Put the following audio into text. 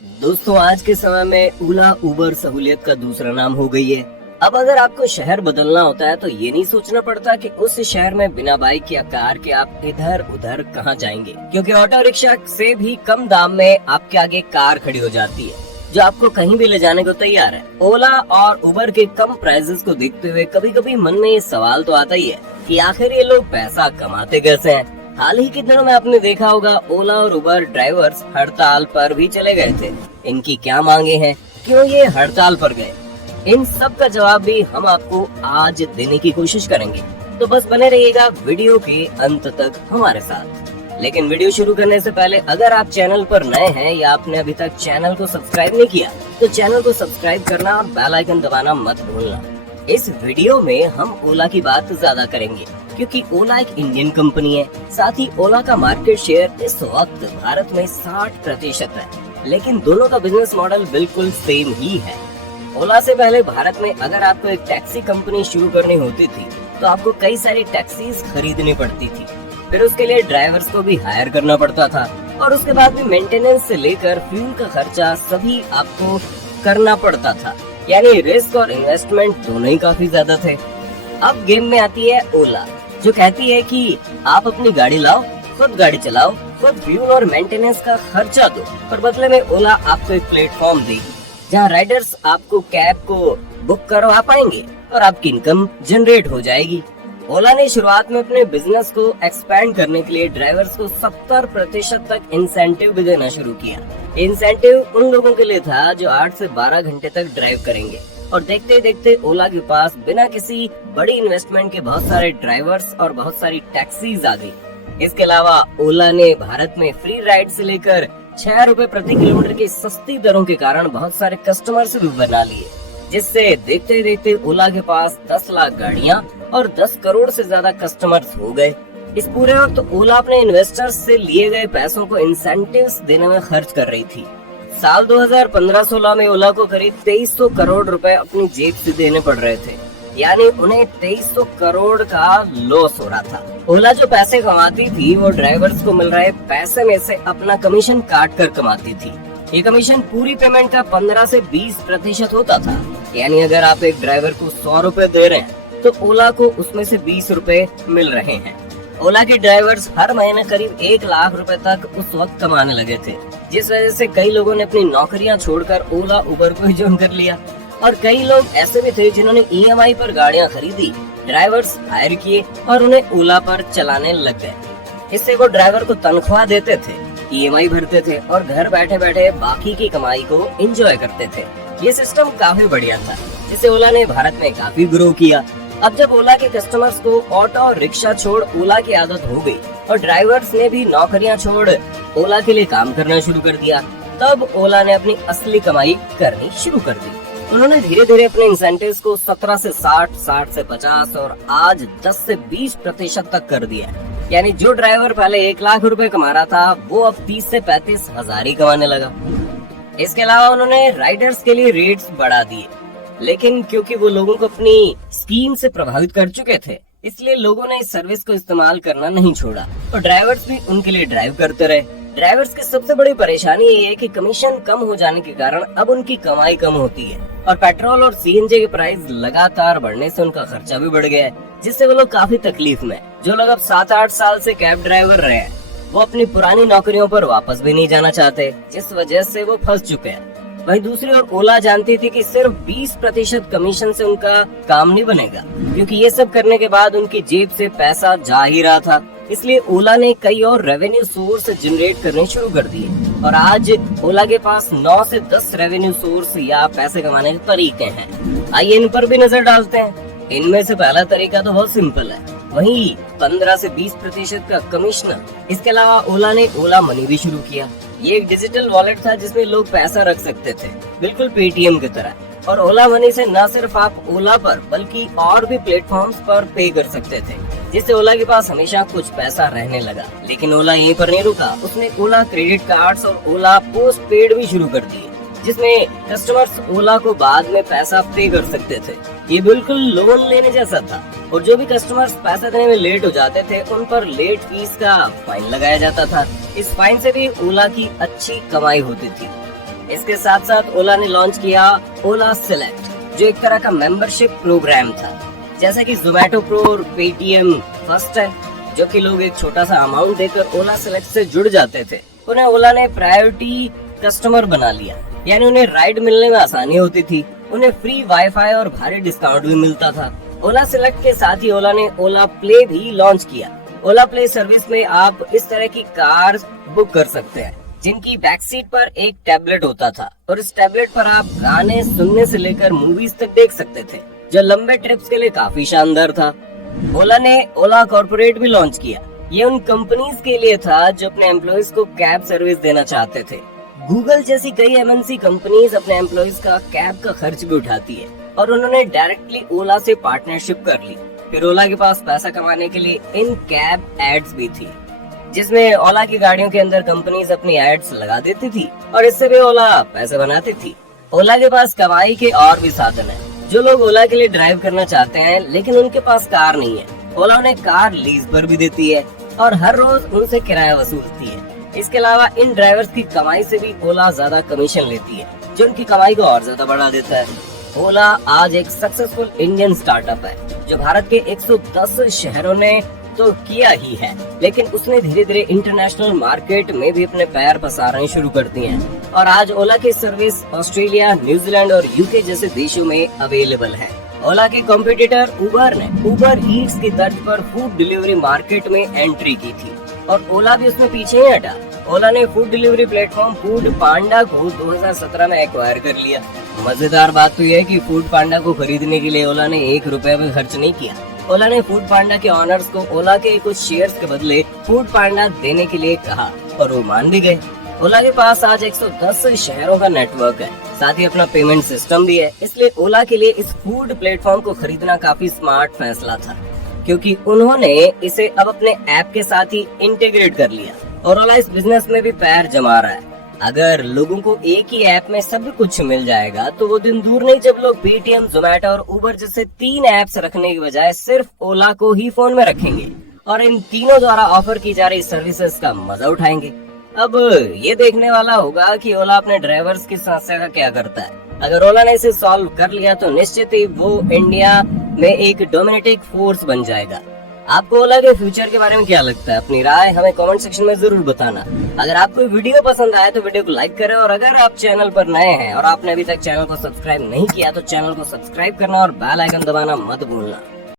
दोस्तों, आज के समय में ओला उबर सहूलियत का दूसरा नाम हो गई है। अब अगर आपको शहर बदलना होता है तो ये नहीं सोचना पड़ता कि उस शहर में बिना बाइक या कार के आप इधर उधर कहाँ जाएंगे, क्योंकि ऑटो रिक्शा से भी कम दाम में आपके आगे कार खड़ी हो जाती है जो आपको कहीं भी ले जाने को तैयार है। ओला और उबर के कम प्राइसेस को देखते हुए कभी कभी मन में ये सवाल तो आता ही है कि आखिर ये लोग पैसा कमाते कैसे हैं। हाल ही के दिनों में आपने देखा होगा ओला और उबर ड्राइवर्स हड़ताल पर भी चले गए थे। इनकी क्या मांगे हैं, क्यों ये हड़ताल पर गए, इन सब का जवाब भी हम आपको आज देने की कोशिश करेंगे। तो बस बने रहिएगा वीडियो के अंत तक हमारे साथ। लेकिन वीडियो शुरू करने से पहले अगर आप चैनल पर नए हैं या आपने अभी तक चैनल को सब्सक्राइब नहीं किया तो चैनल को सब्सक्राइब करना और बेल आइकन दबाना मत भूलना। इस वीडियो में हम ओला की बात ज्यादा करेंगे क्योंकि ओला एक इंडियन कंपनी है। साथ ही ओला का मार्केट शेयर इस वक्त भारत में 60% है, लेकिन दोनों का बिजनेस मॉडल बिल्कुल सेम ही है। ओला से पहले भारत में अगर आपको एक टैक्सी कंपनी शुरू करनी होती थी तो आपको कई सारी टैक्सीज खरीदनी पड़ती थी, फिर उसके लिए ड्राइवर्स को भी हायर करना पड़ता था और उसके बाद भी मेंटेनेंस से लेकर फ्यूल का खर्चा सभी आपको करना पड़ता था। यानी रिस्क और इन्वेस्टमेंट दोनों ही काफी ज्यादा थे। अब गेम में आती है ओला, जो कहती है कि आप अपनी गाड़ी लाओ, खुद गाड़ी चलाओ, खुद फ्यूल और मेंटेनेंस का खर्चा दो, पर बदले में ओला आपको एक प्लेटफॉर्म देगी जहां राइडर्स आपको कैब को बुक करवा पाएंगे और आपकी इनकम जनरेट हो जाएगी। ओला ने शुरुआत में अपने बिजनेस को एक्सपैंड करने के लिए ड्राइवर्स को 70% तक इंसेंटिव भी देना शुरू किया। इंसेंटिव उन लोगों के लिए था जो 8 से 12 घंटे तक ड्राइव करेंगे, और देखते देखते ओला के पास बिना किसी बड़ी इन्वेस्टमेंट के बहुत सारे ड्राइवर्स और बहुत सारी टैक्सीज आ गई। इसके अलावा ओला ने भारत में फ्री राइड से लेकर 6 रुपए प्रति किलोमीटर की सस्ती दरों के कारण बहुत सारे कस्टमर्स भी बना लिए, जिससे देखते देखते ओला के पास 10 लाख गाड़ियां और 10 करोड़ से ज्यादा कस्टमर्स हो गए। इस पूरे वक्त ओला अपने इन्वेस्टर्स से लिए गए पैसों को इंसेंटिव्स देने में खर्च कर रही थी। साल 2015-16 में ओला को करीब 2300 करोड़ रुपए अपनी जेब से देने पड़ रहे थे, यानी उन्हें 2300 करोड़ का लॉस हो रहा था। ओला जो पैसे कमाती थी वो ड्राइवर्स को मिल रहे पैसे में से अपना कमीशन काट कर कमाती थी। ये कमीशन पूरी पेमेंट का 15 से 20% होता था। यानी अगर आप एक ड्राइवर को 100 रुपए दे रहे हैं तो ओला को उसमें से 20 रुपए मिल रहे हैं। ओला के ड्राइवर्स हर महीने करीब 1 लाख रुपए तक उस वक्त कमाने लगे थे, जिस वजह से कई लोगों ने अपनी नौकरियां छोड़कर ओला उबर को ही ज्वाइन कर लिया। और कई लोग ऐसे भी थे जिन्होंने EMI पर गाड़ियां खरीदी, ड्राइवर्स हायर किए और उन्हें ओला पर चलाने लग गए। इससे वो ड्राइवर को तनख्वाह देते थे, EMI भरते थे और घर बैठे बैठे बाकी की कमाई को एंजॉय करते थे। ये सिस्टम काफी बढ़िया था, जिसे ओला ने भारत में काफी ग्रो किया। अब जब ओला के कस्टमर्स को ऑटो और रिक्शा छोड़ ओला की आदत हो गई और ड्राइवर्स ने भी नौकरियां छोड़ ओला के लिए काम करना शुरू कर दिया, तब ओला ने अपनी असली कमाई करनी शुरू कर दी। उन्होंने धीरे धीरे अपने इंसेंटिव्स को 17 से 60, 60 से 50 और आज 10 से 20% तक कर दिया। यानी जो ड्राइवर पहले 1 लाख रुपए कमा रहा था वो अब 30 से 35 हजार ही कमाने लगा। इसके अलावा उन्होंने राइडर्स के लिए रेट्स बढ़ा दिए, लेकिन क्योंकि वो लोगों को अपनी स्कीम से प्रभावित कर चुके थे, इसलिए लोगों ने इस सर्विस को इस्तेमाल करना नहीं छोड़ा और ड्राइवर्स भी उनके लिए ड्राइव करते रहे। ड्राइवर्स की सबसे बड़ी परेशानी ये है कि कमीशन कम हो जाने के कारण अब उनकी कमाई कम होती है और पेट्रोल और CNG के प्राइस लगातार बढ़ने से उनका खर्चा भी बढ़ गया है, जिससे वो लोग काफी तकलीफ में। जो लोग अब 7-8 साल से कैब ड्राइवर रहे हैं वो अपनी पुरानी नौकरियों पर वापस भी नहीं जाना चाहते, जिस वजह से वो फंस चुके हैं। वहीं दूसरी ओर ओला जानती थी कि सिर्फ 20% कमीशन से उनका काम नहीं बनेगा, क्योंकि ये सब करने के बाद उनकी जेब से पैसा जा ही रहा था। इसलिए ओला ने कई और रेवेन्यू सोर्स जनरेट करने शुरू कर दिए और आज ओला के पास 9 से 10 रेवेन्यू सोर्स या पैसे कमाने के तरीके हैं। आइए इन पर भी नजर डालते हैं। इनमें से पहला तरीका तो बहुत सिंपल है, वही 15 से 20% का कमिश्नर। इसके अलावा ओला ने ओला मनी भी शुरू किया। ये एक डिजिटल वॉलेट था जिसमें लोग पैसा रख सकते थे, बिल्कुल पेटीएम की तरह। और ओला मनी से न सिर्फ आप ओला पर बल्कि और भी प्लेटफॉर्म्स पर पे कर सकते थे, जिससे ओला के पास हमेशा कुछ पैसा रहने लगा। लेकिन ओला यहीं पर नहीं रुका, उसने ओला क्रेडिट कार्ड्स और ओला पोस्ट पेड भी शुरू कर दिए, जिसमें कस्टमर्स ओला को बाद में पैसा पे कर सकते थे। ये बिल्कुल लोन लेने जैसा था और जो भी कस्टमर्स पैसा देने में लेट हो जाते थे उन पर लेट फीस का फाइन लगाया जाता था। इस फाइन से भी ओला की अच्छी कमाई होती थी। इसके साथ साथ ओला ने लॉन्च किया ओला सेलेक्ट, जो एक तरह का मेंबरशिप प्रोग्राम था। जैसा कि जोमेटो प्रो और पेटीएम फर्स्ट है, जो कि लोग एक छोटा सा अमाउंट देकर ओला सेलेक्ट से जुड़ जाते थे, उन्हें ओला ने प्रायोरिटी कस्टमर बना लिया। यानी उन्हें राइड मिलने में आसानी होती थी, उन्हें फ्री वाईफाई और भारी डिस्काउंट भी मिलता था। ओला सेलेक्ट के साथ ही ओला ने ओला प्ले भी लॉन्च किया। ओला प्ले सर्विस में आप इस तरह की कार बुक कर सकते हैं जिनकी बैक सीट पर एक टैबलेट होता था, और इस टैबलेट पर आप गाने सुनने से लेकर मूवीज तक देख सकते थे, जो लंबे ट्रिप्स के लिए काफी शानदार था। ओला ने ओला कॉर्पोरेट भी लॉन्च किया। ये उन कंपनीज के लिए था जो अपने एम्प्लॉइज को कैब सर्विस देना चाहते थे। गूगल जैसी कई एमएनसी कंपनीज अपने एम्प्लॉइज का कैब का खर्च भी उठाती है, और उन्होंने डायरेक्टली ओला से पार्टनरशिप कर ली। फिर ओला के पास पैसा कमाने के लिए इन कैब एड्स भी थी, जिसमें ओला की गाड़ियों के अंदर कंपनीज अपनी एड्स लगा देती थी, और इससे भी ओला पैसे बनाती थी। ओला के पास कमाई के और भी साधन है। जो लोग ओला के लिए ड्राइव करना चाहते हैं लेकिन उनके पास कार नहीं है, ओला उन्हें कार लीज पर भी देती है और हर रोज उनसे किराया वसूलती है। इसके अलावा इन ड्राइवर्स की कमाई से भी ओला ज्यादा कमीशन लेती है, जो उनकी कमाई को और ज्यादा बढ़ा देता है। ओला आज एक सक्सेसफुल इंडियन स्टार्टअप है, जो भारत के 110 शहरों ने तो किया ही है, लेकिन उसने धीरे धीरे इंटरनेशनल मार्केट में भी अपने पैर पसारने शुरू कर दिए हैं, और आज ओला की सर्विस ऑस्ट्रेलिया, न्यूजीलैंड और यूके जैसे देशों में अवेलेबल है। ओला के कॉम्पिटिटर उबर ने उबर ईट्स की तर्ज पर फूड डिलीवरी मार्केट में एंट्री की थी, और ओला भी उसमें पीछे नहीं हटा। ओला ने फूड डिलीवरी प्लेटफॉर्म फूड पांडा को 2017 में एक्वायर कर लिया। मजेदार बात तो यह है कि फूड पांडा को खरीदने के लिए ओला ने 1 रुपया भी खर्च नहीं किया। ओला ने फूड पांडा के ऑनर्स को ओला के कुछ शेयर्स के बदले फूड पांडा देने के लिए कहा, और वो मान भी गए। ओला के पास आज 110 शहरों का नेटवर्क है, साथ ही अपना पेमेंट सिस्टम भी है। इसलिए ओला के लिए इस फूड प्लेटफॉर्म को खरीदना काफी स्मार्ट फैसला था, क्योंकि उन्होंने इसे अब अपने ऐप के साथ ही इंटीग्रेट कर लिया, और ओला इस बिजनेस में भी पैर जमा रहा है। अगर लोगों को एक ही ऐप में सब कुछ मिल जाएगा तो वो दिन दूर नहीं जब लोग पेटीएम, जोमेटो और उबर जैसे 3 ऐप्स रखने की बजाय सिर्फ ओला को ही फोन में रखेंगे, और इन तीनों द्वारा ऑफर की जा रही सर्विसेज का मजा उठाएंगे। अब ये देखने वाला होगा कि ओला अपने ड्राइवर्स की समस्या का क्या करता है। अगर ओला ने इसे सॉल्व कर लिया तो निश्चित ही वो इंडिया में एक डोमिनेटिंग फोर्स बन जाएगा। आपको ओला के फ्यूचर के बारे में क्या लगता है? अपनी राय हमें कमेंट सेक्शन में जरूर बताना। अगर आपको वीडियो पसंद आए तो वीडियो को लाइक करें, और अगर आप चैनल पर नए हैं और आपने अभी तक चैनल को सब्सक्राइब नहीं किया तो चैनल को सब्सक्राइब करना और बेल आइकन दबाना मत भूलना।